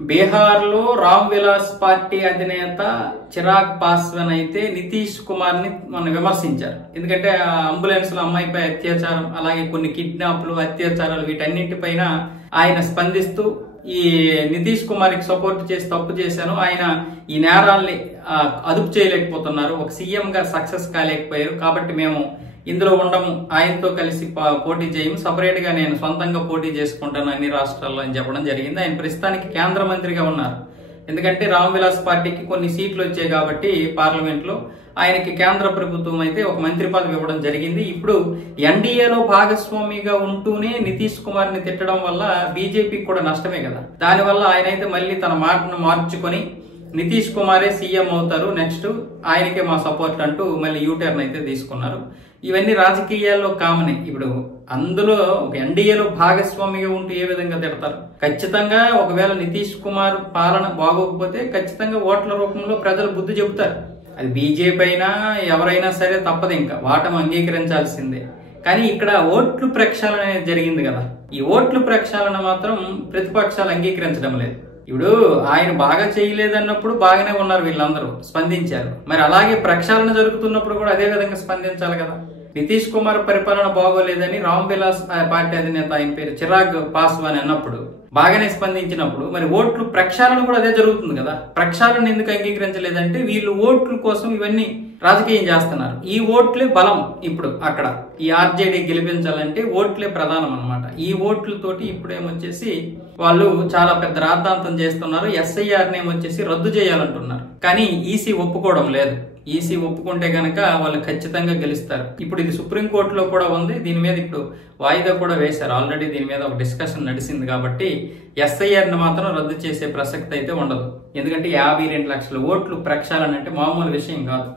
బీహార్లో రామ్ విలాస్ పార్టీ అధినేత చిరాగ్ పాస్వాన్ అయితే నితీష్ కుమార్ ని మొన్న విమర్శించారు. ఎందుకంటే అంబులెన్స్ లో అమ్మాయిపై అత్యాచారం, అలాగే కొన్ని కిడ్నాప్లు, అత్యాచారాలు వీటన్నింటిపైన ఆయన స్పందిస్తూ ఈ నితీష్ కుమార్ కి సపోర్ట్ చేసి తప్పు చేశాను, ఆయన ఈ నేరాల్ని అదుపు చేయలేకపోతున్నారు, ఒక సీఎం గా సక్సెస్ కాలేకపోయారు, కాబట్టి మేము ఇందులో ఉండము, ఆయనతో కలిసి పోటీ చేయము, సపరేట్ గా నేను సొంతంగా పోటీ చేసుకుంటాను అన్ని రాష్ట్రాల్లో అని చెప్పడం జరిగింది. ఆయన ప్రస్తుతానికి కేంద్ర మంత్రిగా ఉన్నారు. ఎందుకంటే రామ్ విలాస్ పార్టీకి కొన్ని సీట్లు వచ్చాయి కాబట్టి పార్లమెంట్ లో ఆయనకి కేంద్ర ప్రభుత్వం అయితే ఒక మంత్రి పదవి ఇవ్వడం జరిగింది. ఇప్పుడు ఎన్డీఏలో భాగస్వామిగా ఉంటూనే నితీష్ కుమార్ ని తిట్టడం వల్ల బీజేపీకి కూడా నష్టమే కదా. దానివల్ల ఆయన అయితే మళ్ళీ తన మాటను మార్చుకొని నితీష్ కుమారే సీఎం అవుతారు, నెక్స్ట్ ఆయనకే మా సపోర్ట్ అంటూ మళ్ళీ యూటర్న్ అయితే తీసుకున్నారు. ఇవన్నీ రాజకీయాల్లో కామనే. ఇప్పుడు అందులో ఒక ఎన్డీఏలో భాగస్వామిగా ఉంటూ ఏ విధంగా తిడతారు? ఖచ్చితంగా ఒకవేళ నితీష్ కుమార్ పాలన బాగోకపోతే ఖచ్చితంగా ఓట్ల రూపంలో ప్రజలు బుద్ధి చెబుతారు. అది బీజేపీ అయినా ఎవరైనా సరే తప్పదు, ఇంకా వాటం అంగీకరించాల్సిందే. కానీ ఇక్కడ ఓట్లు ప్రక్షాళన అనేది జరిగింది కదా, ఈ ఓట్లు ప్రక్షాళన మాత్రం ప్రతిపక్షాలు అంగీకరించడం లేదు. ఇప్పుడు ఆయన బాగా చేయలేదన్నప్పుడు బాగానే ఉన్నారు, వీళ్ళందరూ స్పందించారు. మరి అలాగే ప్రక్షాళన జరుగుతున్నప్పుడు కూడా అదే విధంగా స్పందించాలి కదా. నితీష్ కుమార్ పరిపాలన బాగోలేదని రామ్ విలాస్ పార్టీ అధినేత ఆయన పేరు చిరాగ్ పాస్వాన్ అన్నప్పుడు బాగానే స్పందించినప్పుడు మరి ఓట్లు ప్రక్షాళన కూడా అదే జరుగుతుంది కదా. ప్రక్షాళన ఎందుకు అంగీకరించలేదంటే వీళ్ళు ఓట్ల కోసం ఇవన్నీ రాజకీయం చేస్తున్నారు. ఈ ఓట్లే బలం. ఇప్పుడు అక్కడ ఈ ఆర్జేడీ గెలిపించాలంటే ఓట్లే ప్రధానం అన్నమాట. ఈ ఓట్లతోటి ఇప్పుడేమొచ్చేసి వాళ్ళు చాలా పెద్ద రాద్ధాంతం చేస్తున్నారు. ఎస్ఐఆర్ నేమొచ్చేసి రద్దు చేయాలంటున్నారు. కానీ ఈసీ ఒప్పుకోవడం లేదు. ఈసీ ఒప్పుకుంటే గనక వాళ్ళు ఖచ్చితంగా గెలుస్తారు. ఇప్పుడు ఇది సుప్రీంకోర్టులో కూడా ఉంది. దీని మీద ఇప్పుడు వాయిదా కూడా వేశారు. ఆల్రెడీ దీని మీద ఒక డిస్కషన్ నడిచింది కాబట్టి ఎస్ఐఆర్ ని మాత్రం రద్దు చేసే ప్రసక్తి అయితే ఉండదు. ఎందుకంటే 52 లక్షల ఓట్లు ప్రక్షాళన అంటే మామూలు విషయం కాదు.